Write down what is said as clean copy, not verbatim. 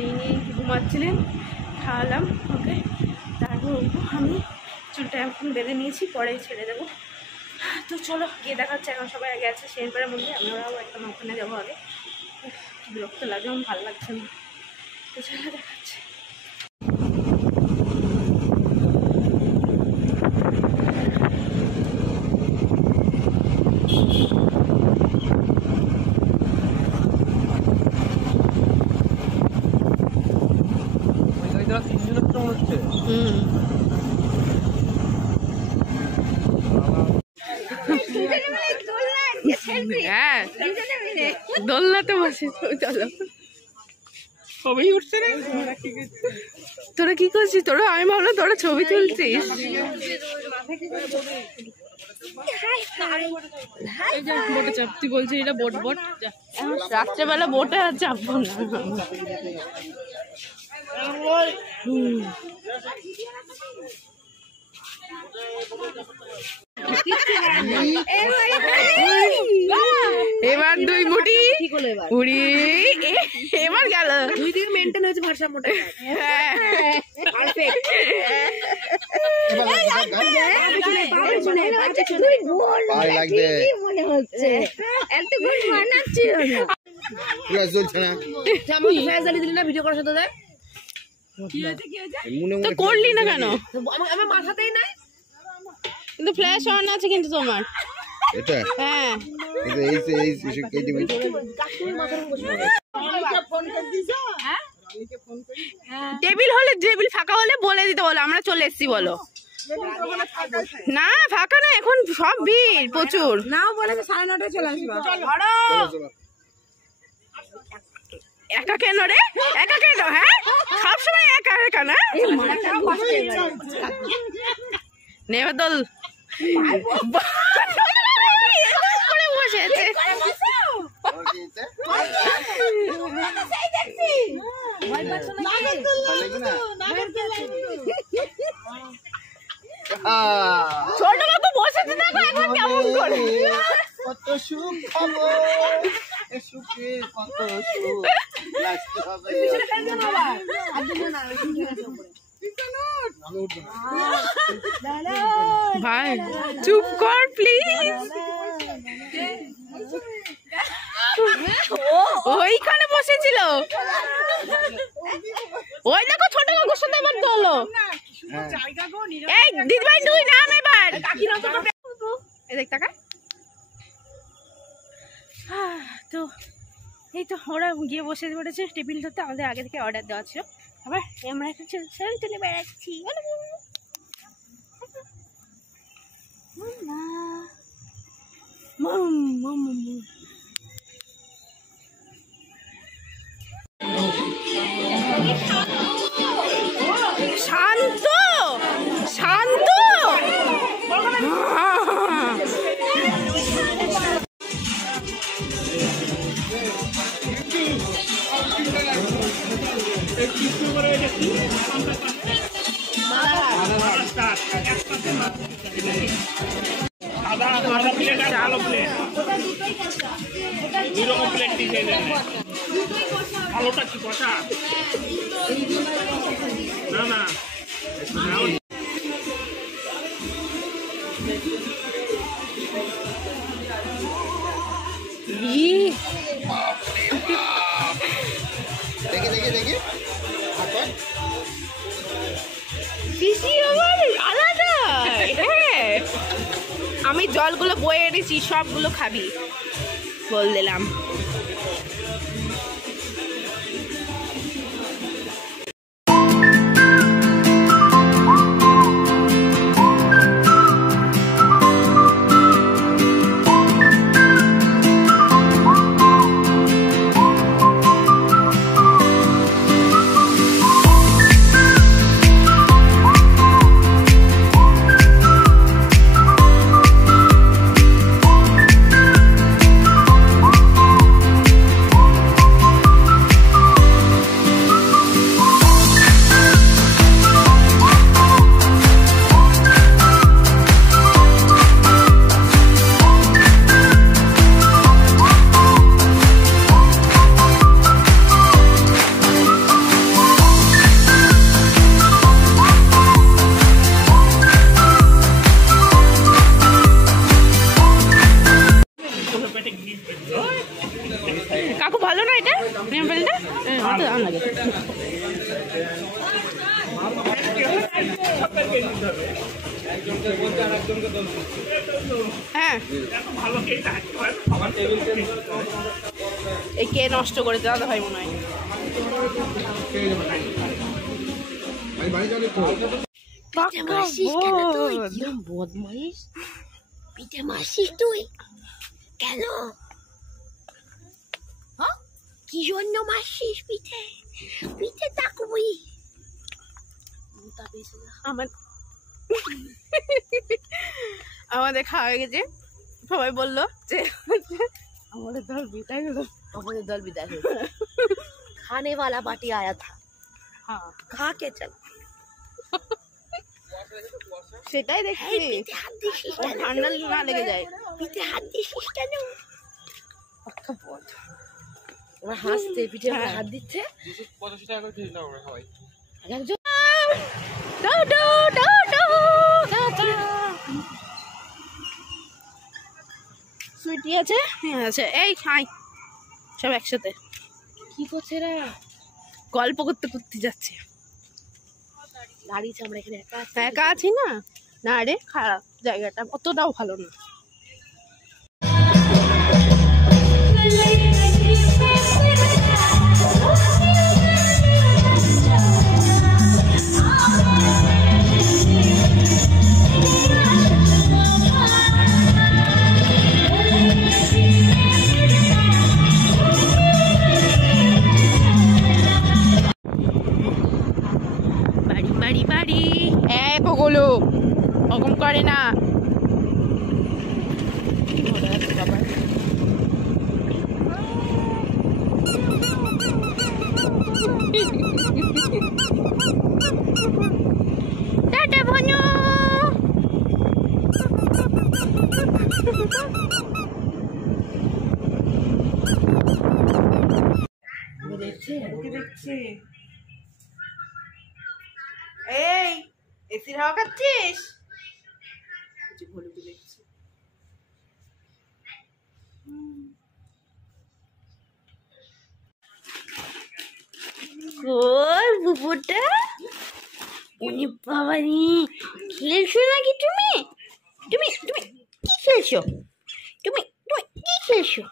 এই নিয়ে ঘুমাচ্ছিলেন, খাওয়ালাম ওকে, তারপর আমি চুলটা এখন বেঁধে নিয়েছি, পরে ছেড়ে দেবো। তো চলো গিয়ে দেখাচ্ছে, এখন সবাই আগে আছে সেনপাড়ার মধ্যে, আমরাও একদম ওখানে যাবো আগে। বিরক্ত লাগে, আমার ভালো লাগছে না, তো চলো দেখাচ্ছে। হ্যাঁ দোলনাতে বসে, চলো ছবি উঠছে রে। তোরা কি করছিস? তোরা, আমি ভাবলাম তোরা ছবি তুলছিস। বোটে চাপতি বলছি, এটা বোট বোট, রাত্রেবেলা বোটে আর চাপবো না। এবার দুই মুটি উড়ি, এবার গেল 2 দিন মেনটেন হয়েছে ভারসাম্যটা। মনে হচ্ছে এত গুড মানাচ্ছি না, ভিডিও করার সাথে তো করলি না কেন? আমার মাথাতেই নাই, কিন্তু ফ্ল্যাশ অন আছে কিন্তু তোমার এটা। হ্যাঁ টেবিল হলে, টেবিল ফাঁকা হলে বলে দিতে বলো, আমরা চলে এসছি বলো। না ফাঁকা না, এখন সব ভিড় প্রচুর। নাও বলেছে 9:30 চলে আসবে। একা কেন রে? একা কেন? হ্যাঁ সবসময় একা একা না, নেবে দোল বসে আছে। ছোট বাবু বসেছে না এখন কেমন করে, কত সুখ খাবো, সুখে কত সুখ লাগতে হবে। ভাই চুপ কর প্লিজ, ওইখানে বসেছিল। ওই দেখো ছোট কাকুর সাথে এবার তোলো। এই দিদিভাই তুই নাম এবার, দেখ টাকা। তো এই তো ওরা গিয়ে বসে পড়েছে টেবিলটাতে, আমাদের আগে থেকে অর্ডার দেওয়া ছিল। আবার আমরা এখন চলে বেড়াচ্ছি। শান্ত শান্ত, আলোটা কি কষা না না আলাদা। আমি জলগুলো বয়ে এনেছি, সবগুলো খাবি বল দিলাম। কাকু ভালো না এটা নেপালটা? আমার তো দাম লাগে। হ্যাঁ এই কে নষ্ট করেছে দাদা ভাই মনে হয়। বদমাইশ পিঠে মারছিস তুই কেন? কি জন্য মারছিস পিঠে? পিঠে তাকবি আমাদের খাওয়া হয়ে গেছে। সবাই বললো যে আমাদের দল বিদায় হলো। আমাদের দল বিदाय हो गया। खाने वाला पार्टी आया था, হ্যাঁ खा के चल। সেটাই দেখছি পিঠে হাত দিছিস কেন? ঠান্ডা না লেগে যায়। পিঠে হাত দিছিস কেন? ওরা হাসছে, পিঠে হাত দিচ্ছে। 85 টাকা করে খেয়ে নাও আমরা সবাই। একজন সুইটি আছে হ্যাঁ আছে। এই খাই সব একসাথে কি করছে রে? গল্প করতে করতে যাচ্ছে। দাঁড়িয়েছে, আমরা এখানে একা আছি। একা আছি না? না রে খারাপ জায়গাটা, অতটাও ভালো না। বাড়ি বাড়ি বাড়ি এগুলো ওরকম করে না। টাটা ভনু। দেখছি এই এসির হাওয়া খাচ্ছিস? ওর বুবুটা উনি বাবা নি খেলছো নাকি তুমি? তুমি তুমি কি খেলছো? তুমি তুমি কি খেলছো?